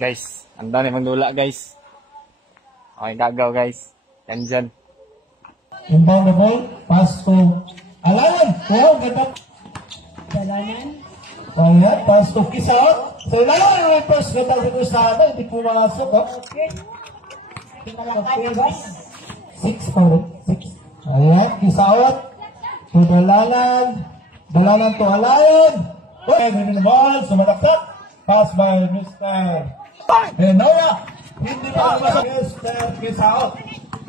Guys, anda na magdula guys. Okay, gagaw guys. Yan dyan. Inbound the ball, pass to Alalan. Wow, ganda. Dalanan. Ayan, pass to Kisaot. So, Alalan yung pass. Ganda dito sa atin. Hindi pumasok. Okay. Pinalakay guys. 6 pa rin. 6. Ayan, Kisaot. To Dalalan. Dalalan to Alalan. Okay, winning the ball. Sumataktak. Pass by Mr. Noah. Hindi pa pasok Mr. Kisaot.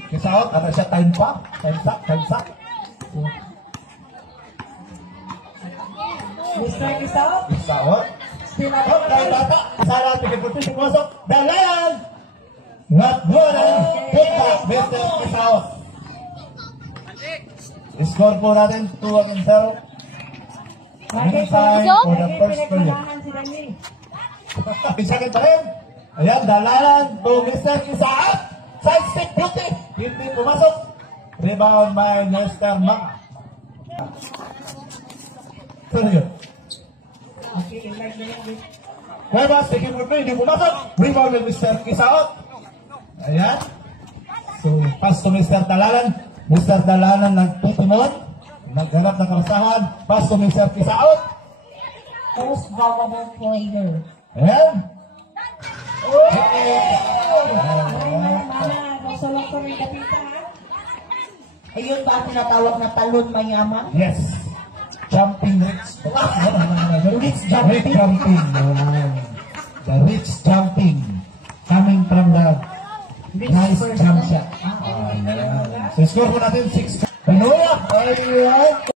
Kisaot, ano siya? Time pa? Time sack. Mr. Kisaot. Kisaot. Pinalakay. Dahil bata, sana tigil-puti si Pumasok. Dalayan! Not good, punta, Mr. Kisaot. Score po natin, 2-0. Winning time for the first period. Second pa rin. Ayan, Dalayan to Mr. Kisaot. Side stick, puti. Hindi pumasok. Rebound by Mr. Mang. Saan yun? Kuweba, sticky for 3, hindi pumasok. Rebound by Mr. Kisaot. Ayan. So, pass to Mr. Dalalan. Mr. Dalalan nagtitimon. Naghanap ng karasahan. Pass to Mr. Kisaot. Most valuable player. Ayan. Masalak sa may kapita ha? Ayun ba ang tinatawag na talon mayaman? Yes. Jumping rich. Rich jumping. The rich jumping. Coming from the nice jump shot. So, score po natin 6. Panola! Ayan.